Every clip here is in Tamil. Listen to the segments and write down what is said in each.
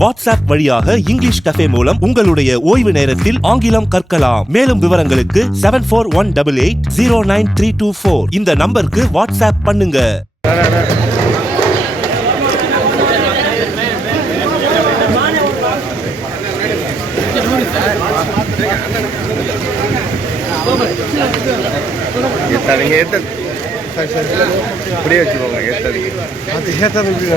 வாட்ஸ்அப் வழியாக இங்கிலீஷ் கஃபே மூலம் உங்களுடைய ஓய்வு நேரத்தில் ஆங்கிலம் கற்கலாம். மேலும் விவரங்களுக்கு seven four one double eight zero nine three two four இந்த நம்பருக்கு வாட்ஸ்அப் பண்ணுங்க. ஏத்தாதீங்க ஏத்த சரி சரி சரி. இப்படியே வச்சுக்கோங்க ஏத்தாதீங்க அது ஏத்தாதீங்க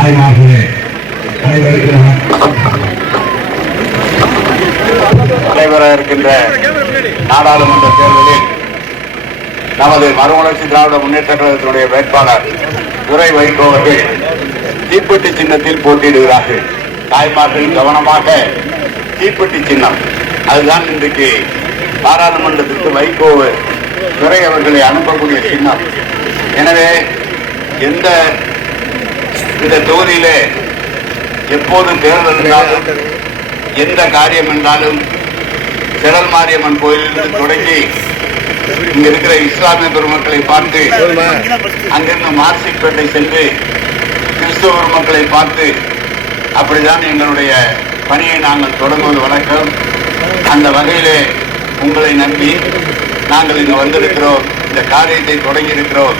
தாய்மார்களே அனைவருக்கும் நடைபெற இருக்கின்ற நாடாளுமன்ற தேர்தலில் நமது மறுமலர்ச்சி திராவிட முன்னேற்ற கழகத்தினுடைய வேட்பாளர் துரை வைகோ அவர்கள் தீப்பெட்டி சின்னத்தில் போட்டியிடுகிறார்கள். தாய்மார்கள் கவனமாக தீப்பெட்டி சின்னம். அதுதான் இன்றைக்கு பாராளுமன்றத்திற்கு வைகோ துரை அவர்களை அனுப்பக்கூடிய சின்னம். எனவே எந்த இந்த தொகுதியிலே எப்போது தேர்தல் என்றாலும் எந்த காரியம் என்றாலும் செடல் மாரியம்மன் கோயிலிருந்து தொடங்கி இங்க இருக்கிற இஸ்லாமிய பெருமக்களை பார்த்து அங்கிருந்து மார்சிப்பேட்டை சென்று கிறிஸ்தவ பெருமக்களை பார்த்து அப்படிதான் எங்களுடைய பணியை நாங்கள் தொடங்குவது வணக்கம். அந்த வகையிலே உங்களை நம்பி நாங்கள் இங்கு வந்திருக்கிறோம் இந்த காரியத்தை தொடங்கி இருக்கிறோம்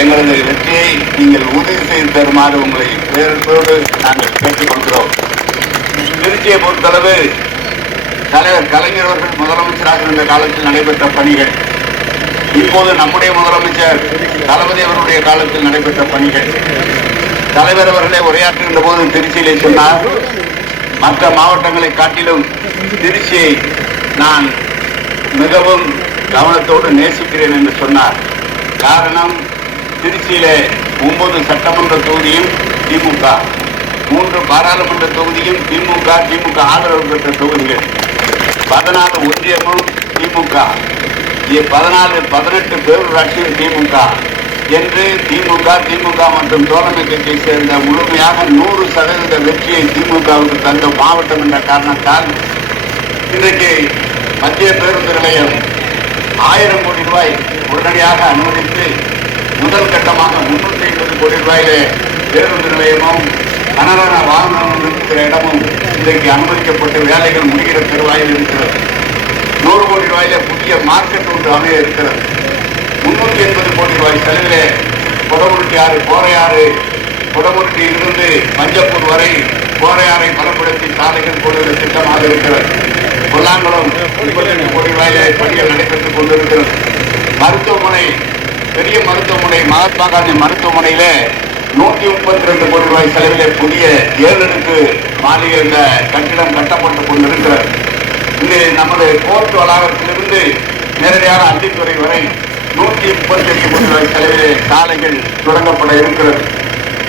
எங்களது வெற்றியை நீங்கள் உறுதி செய்து தருமாறு உங்களை பேரத்தோடு நாங்கள் கேட்டுக்கொள்கிறோம். திருச்சியை பொறுத்தளவு தலைவர் கலைஞர் அவர்கள் முதலமைச்சராக இருந்த காலத்தில் நடைபெற்ற பணிகள் இப்போது நம்முடைய முதலமைச்சர் தளபதி அவருடைய காலத்தில் நடைபெற்ற பணிகள். தலைவர் அவர்களே உரையாற்றுகின்ற போது திருச்சியிலே சொன்னார் மற்ற மாவட்டங்களை காட்டிலும் திருச்சியை நான் மிகவும் கவனத்தோடு நேசிக்கிறேன் என்று சொன்னார். காரணம் திருச்சியிலே ஒன்பது சட்டமன்ற தொகுதியும் திமுக மூன்று பாராளுமன்ற தொகுதியும் திமுக திமுக ஆதரவு பெற்ற தொகுதிகள். பதினாலு ஒன்றியமும் திமுக. பதினாலு பதினெட்டு பேரூராட்சியும் திமுக. என்று திமுக திமுக மற்றும் தோழமை கட்சியை சேர்ந்த முழுமையாக நூறு சதவீத வெற்றியை திமுகவுக்கு தந்த மாவட்டம் என்ற காரணத்தால் இன்றைக்கு மத்திய பேருந்து நிலையம் ஆயிரம் கோடி ரூபாய் உடனடியாக அனுமதித்து முதல் கட்டமாக முன்னூற்றி ஐம்பது கோடி ரூபாயிலே பேருந்து நிலையமும் கனரக வாகனம் இருக்கிற இடமும் இன்றைக்கு அனுமதிக்கப்பட்டு வேலைகள் முடிகிற பெருவாயில் இருக்கிறது. நூறு கோடி ரூபாயில புதிய மார்க்கெட் ஒன்று அமைய இருக்கிறது. முன்னூற்றி எண்பது கோடி ரூபாய் செலவிலே குடமுருட்டி ஆறு கோரையாறு குடமுருட்டியிலிருந்து மஞ்சப்பூர் வரை கோரையாறை பலப்படுத்தி சாலைகள் போடுகிற திட்டமாக இருக்கிறது. கொல்லாங்குளம் கோடி ரூபாயிலே பணிகள் நடைபெற்றுக் கொண்டிருக்கிறது. மருத்துவமனை பெரிய மருத்துவமனை மகாத்மா காந்தி மருத்துவமனையில நூற்றி முப்பத்தி ரெண்டு கோடி ரூபாய் செலவிலே புதிய ஏழு அடுக்கு மாளிகை என்ற கட்டிடம் கட்டப்பட்டுக் கொண்டிருக்கிறது. இங்கே நமது கோர்ட் வளாகத்திலிருந்து நேரடியாக அண்டித்துறை வரை நூற்றி முப்பத்தி எட்டு கோடி ரூபாய் செலவிலே சாலைகள் தொடங்கப்பட இருக்கிறது.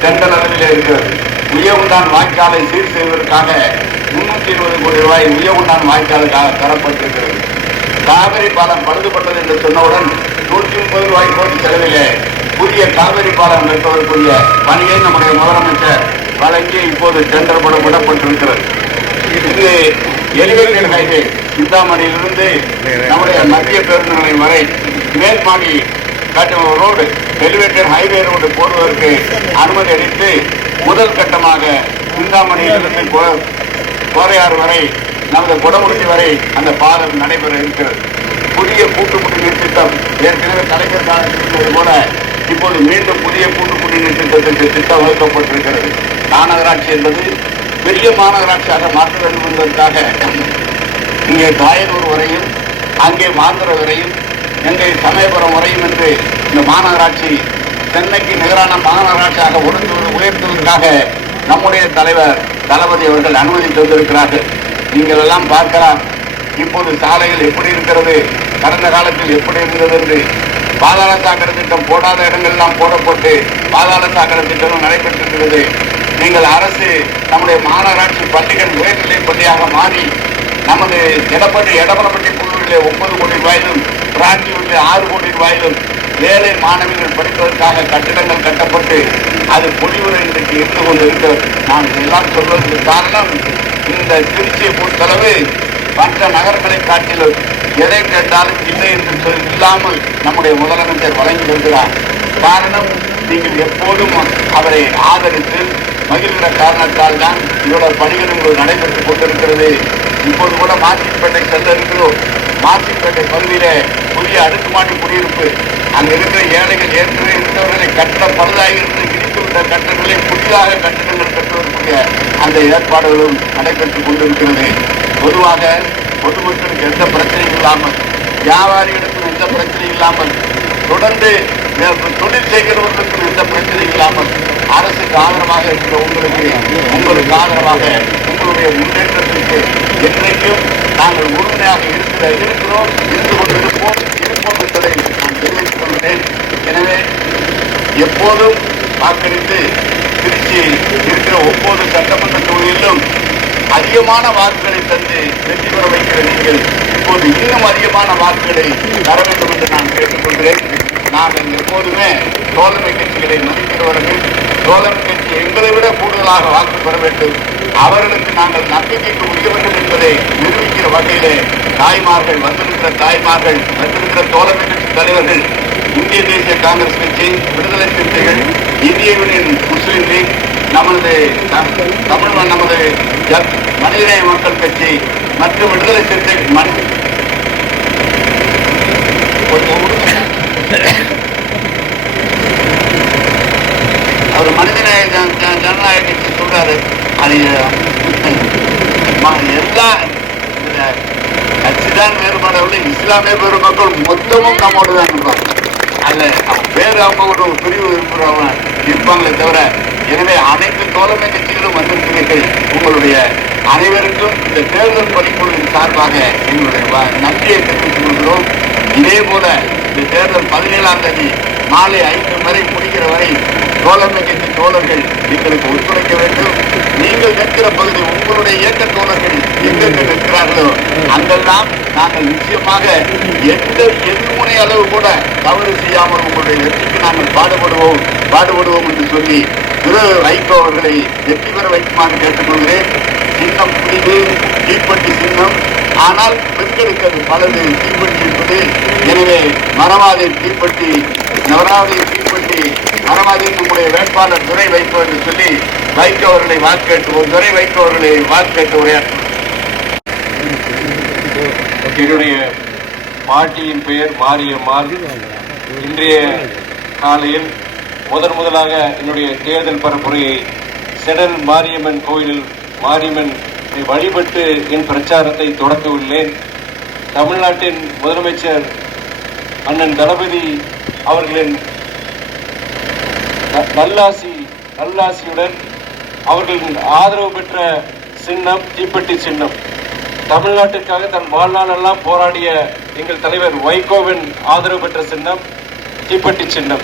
சென்ட்ரல் அளவிலே இருக்கிறது. உயவுண்டான் வாய்க்காலை சீர் செய்வதற்காக முன்னூற்றி இருபது கோடி ரூபாய் உயவுண்டான் வாய்க்காலுக்காக தரப்பட்டிருக்கிறது. காவிரி பாலம் பழுதுபட்டது என்று சொன்னவுடன் நூற்றி முப்பது ரூபாய் கோடி செலவிலே புதிய காவிரி பாலம் கட்டுவதற்குரிய பணியை நம்முடைய முதலமைச்சர் வழங்கி இப்போது டெண்டர் விடப்பட்டிருக்கிறது. இது எலிவேட்டட் ஹைவே சிந்தாமணியிலிருந்து நம்முடைய மத்திய பேருந்து நிலையம் வரை மேல்மாடி கட்டும் ரோடு எலிவேட்டட் ஹைவே ரோடு போடுவதற்கு அனுமதி அளித்து முதல் கட்டமாக சிந்தாமணியிலிருந்து கோ- கோரையாறு வரை நமது குடமுருட்டி வரை அந்த பாலம் நடைபெற இருக்கிறது. புதிய கூட்டு குடிநீர் திட்டம் ஏற்கனவே கலைஞர் காலத்தில் போல இப்போது மீண்டும் புதிய கூட்டு குடிநீர் திட்டத்திற்கு திட்டம் வகுக்கப்பட்டிருக்கிறது மாநகராட்சி என்பது பெரிய மாநகராட்சியாக மாற்ற வேண்டும் என்பதற்காக இங்கே காயனூர் வரையும் அங்கே மாந்திர வரையும் எங்கே சமயபுரம் வரையும் என்று இந்த மாநகராட்சி சென்னைக்கு நிகரான மாநகராட்சியாக உயர்த்துவது உயர்த்துவதற்காக நம்முடைய தலைவர் தளபதி அவர்கள் அனுமதி தந்திருக்கிறார்கள். நீங்கள் எல்லாம் பார்க்கலாம் இப்போது சாலைகள் எப்படி இருக்கிறது கடந்த காலத்தில் எப்படி இருந்தது என்று பாதாள சாக்கடை திட்டம் போடாத இடங்கள் எல்லாம் போடப்பட்டு பாதாள சாக்கடை திட்டமும் நடைபெற்றிருக்கிறது. நீங்கள் அரசு நம்முடைய மாநகராட்சி பள்ளிகள் உயர்நிலை பள்ளியாக மாறி நமது எடப்பட்டி எடமலப்பட்டி குழுவிலே ஒன்பது கோடி ரூபாயிலும் பிராஞ்சியூரிலே ஆறு கோடி ரூபாயிலும் ஏழை மாணவிகள் படிப்பதற்காக கட்டிடங்கள் கட்டப்பட்டு அது பொலிவுரை இன்றைக்கு இருந்து கொண்டு நான் எல்லாம் சொல்வதற்கு காரணம் இந்த திருச்சியை பொறுத்தளவு மற்ற நகரங்களை காட்டிலும் எதை கேட்டாலும் இல்லை என்று சொல் இல்லாமல் நம்முடைய முதலமைச்சர் வழங்கி வருகிறார். காரணம் நீங்கள் எப்போதும் அவரை ஆதரித்து மகிழ்கிற காரணத்தால் தான் இவ்வளவு பணிகள் உங்களுக்கு நடைபெற்றுக் கொண்டிருக்கிறது. இப்போது கூட மாசிப்பேட்டை செல்ல இருக்கிறோம் மாசிப்பேட்டை பகுதியில புதிய அடுக்குமாடி குடியிருப்பு. அங்க இருக்கிற ஏழைகள் ஏற்கனவே இருந்தவர்களை கட்டட பழுதாக இருந்து இடித்துவிட்ட கட்டங்களை புதிதாக கட்டிடங்கள் கட்டுவதற்குரிய அந்த ஏற்பாடுகளும் நடைபெற்றுக் கொண்டிருக்கிறது. பொதுவாக பொதுமக்களுக்கு எந்த பிரச்சனையும் இல்லாமல் வியாபாரிகளுக்கும் எந்த பிரச்சனையும் இல்லாமல் தொடர்ந்து தொழில் செய்கிறவர்களுக்கும் எந்த பிரச்சனையும் இல்லாமல் அரசுக்கு ஆதரவாக இருக்கிற உங்களுக்கு உங்களுக்கு ஆதரவாக உங்களுடைய முன்னேற்றத்திற்கு என்றைக்கும் நாங்கள் உறுதுணையாக இருக்கிற இருக்கிறோம் இருந்து கொண்டிருப்போம் இருப்போம் என்பதை நான் தெரிவித்துக் கொள்கிறேன். எனவே எப்போதும் வாக்களித்து திருச்சி இருக்கிற ஒவ்வொரு சட்டமன்ற தொகுதியிலும் அதிகமான வாக்குகளை தந்து வெற்றி பெற வைக்கிற நீங்கள் இப்போது இன்னும் அதிகமான வாக்குகளை தர வேண்டும் என்று நான் கேட்டுக்கொள்கிறேன். நாங்கள் எப்போதுமே தோழமை கட்சிகளை மதிக்கிறவர்கள் தோழமை கட்சி எங்களை விட கூடுதலாக வாக்கு பெற வேண்டும். அவர்களுக்கு நாங்கள் நம்பிக்கைக்கு உரியவர்கள் என்பதை நிரூபிக்கிற வகையிலே தாய்மார்கள் வந்திருக்கிற தாய்மார்கள் வந்திருக்கிற தோழமை கட்சி தலைவர்கள் இந்திய தேசிய காங்கிரஸ் கட்சி விடுதலை சிறுத்தைகள் இந்திய யூனியன் முஸ்லீம் லீக் நமது தமிழ் நமது மனிதநேய மக்கள் கட்சி மற்றும் விடுதலை சிறுத்தை மண் கொஞ்சம் அவர் மனிதநேய ஜனநாயக கட்சி சொல்றாரு. அது எல்லா கட்சிதான் வேறுபாடவில்லை இஸ்லாமிய பெருமக்கள் மொத்தமும் நம்மோடு தான் இருப்பாங்க. அதுல அவங்க வேறு அவங்க ஒரு பிரிவு இருக்கிறவங்க இருப்பாங்களே தவிர எனவே அனைத்து தோழமை கட்சிகளும் வந்திருக்கிறீர்கள் உங்களுடைய அனைவருக்கும் இந்த தேர்தல் பணிக்குழுவின் சார்பாக எங்களுடைய வ- நன்றியை தெரிவித்துக் கொள்கிறோம். இதே போல இந்த தேர்தல் பதினேழாம் தேதி மாலை ஐந்து வரை முடிகிற வரை தோழமை கட்சி தோழர்கள் எங்களுக்கு ஒத்துழைக்க வேண்டும். நீங்கள் நிற்கிற பகுதி உங்களுடைய இயக்க தோழர்கள் எங்கெங்க நிற்கிறார்களோ அங்கெல்லாம் நாங்கள் நிச்சயமாக எந்த எதிர்முனை அளவு கூட தவறு செய்யாமல் உங்களுடைய வெற்றிக்கு நாங்கள் பாடுபடுவோம் பாடுபடுவோம் என்று சொல்லி திரு வைகோ அவர்களை வெற்றி பெற வைக்குமாறு கேட்டுக்கொள்கிறேன். சின்னம் புரிவு தீப்பட்டி சின்னம் ஆனால் பெண்களுக்கு அது பலது தீப்பட்டி என்பது. எனவே மரவாதை தீப்பட்டி நவராதை தீப்பட்டி மரவாதி நம்முடைய வேட்பாளர் துறை வைகோ என்று சொல்லி வைகோ அவர்களை வாக்கேட்டு துறை வைகோ அவர்களை வாக்கேட்டு என்னுடைய பாட்டியின் பெயர் மாரியம்மாள். இன்றைய காலையில் முதன் முதலாக என்னுடைய தேர்தல் பரப்புரையை செடல் மாரியம்மன் கோயிலில் மாரியம்மன் வழிபட்டு என் பிரச்சாரத்தை தொடக்க உள்ளேன் தமிழ்நாட்டின் முதலமைச்சர் அண்ணன் தளபதி அவர்களின் நல்லாசி நல்லாசியுடன் அவர்களின் ஆதரவு பெற்ற சின்னம் தீப்பெட்டி சின்னம். தமிழ்நாட்டிற்காக தன் வாழ்நாளெல்லாம் போராடிய எங்கள் தலைவர் வைகோவின் ஆதரவு பெற்ற சின்னம் தீப்பெட்டி சின்னம்.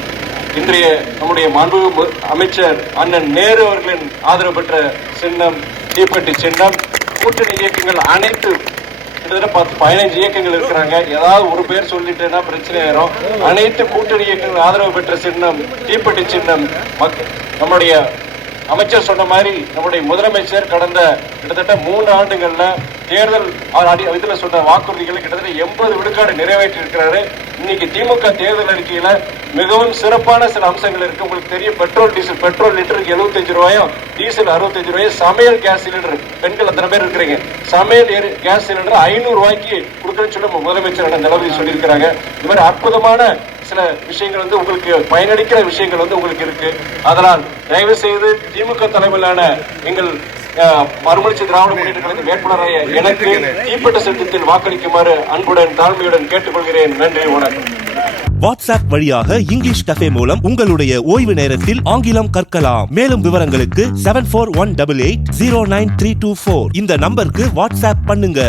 இன்றைய நம்முடைய மாண்புமிகு மு- அமைச்சர் அண்ணன் நேரு அவர்களின் ஆதரவு பெற்ற சின்னம் தீப்பெட்டி சின்னம் கூட்டணி இயக்கங்கள் அனைத்து கிட்டத்தட்ட பத்து பதினஞ்சு இயக்கங்கள் இருக்கிறாங்க. ஏதாவது ஒரு பேர் சொல்லிட்டேன்னா பிரச்சனை ஆயிரும். அனைத்து கூட்டணி இயக்கங்கள் ஆதரவு பெற்ற சின்னம் தீப்பெட்டி சின்னம் மக்க- நம்முடைய அமைச்சர் சொன்ன மாதிரி நம்முடைய முதலமைச்சர் கடந்த கிட்டத்தட்ட மூன்று ஆண்டுகள்ல தேர்தல் அடி இதுல சொன்ன வாக்குறுதிகளை கிட்டத்தட்ட எண்பது விழுக்காடு நிறைவேற்றி இருக்கிறாரு இன்னைக்கு திமுக தேர்தல் அறிக்கையில மிகவும் சிறப்பான சில அம்சங்கள் இருக்கு. உங்களுக்கு தெரியும் பெட்ரோல் டீசல் பெட்ரோல் லிட்டருக்கு 75 ரூபாயும் டீசல் 65 ரூபாயும் சமையல் கேஸ் சிலிண்டர் பெண்கள் அத்தனை பேர் இருக்கிறீங்க? சமையல் கேஸ் சிலிண்டர் ஐநூறு ரூபாய்க்கு கொடுக்குறேன்னு சொல்லி முதலமைச்சர் தளபதி சொல்லியிருக்கிறாங்க. இது மாதிரி அற்புதமான சில விஷயங்கள் வந்து உங்களுக்கு பயனளிக்கிற விஷயங்கள் வந்து உங்களுக்கு இருக்கு. அதனால் தயவு செய்து திமுக தலைமையிலான எங்கள் அஹ், மறுமலர்ச்சி திராவிட முன்னேற்ற கழக வேட்பாளராக எனக்கு தீப்பட்ட சட்டத்தில் வாக்களிக்குமாறு அன்புடன் தாழ்மையுடன் கேட்டுக்கொள்கிறேன். நன்றி வணக்கம். வாட்ஸ்அப் வழியாக இங்கிலீஷ் கஃபே மூலம் உங்களுடைய ஓய்வு நேரத்தில் ஆங்கிலம் கற்கலாம். மேலும் விவரங்களுக்கு seven four one double eight zero nine three two four இந்த நம்பருக்கு வாட்ஸ்அப் பண்ணுங்க.